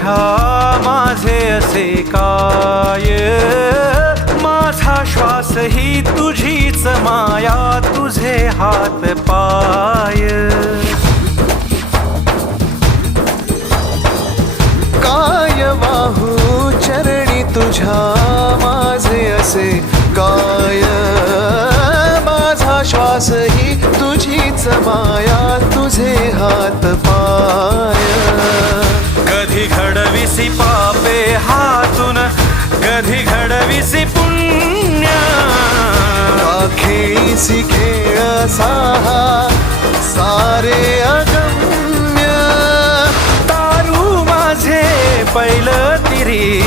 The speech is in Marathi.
तुझ्या माझे असे काय, माझा श्वास ही तुझीच माया, तुझे हात पाय. काय वाहू चरणी तुझ्या माझे असे काय, माझा श्वास ही तुझीच माया, तुझे हात पाय. कधी घडविसी पापे हातून, कधी घडविसी पुण्य, खेळीसी खेळ साहा सारे अगम्य. तारू माझे पैल तिरी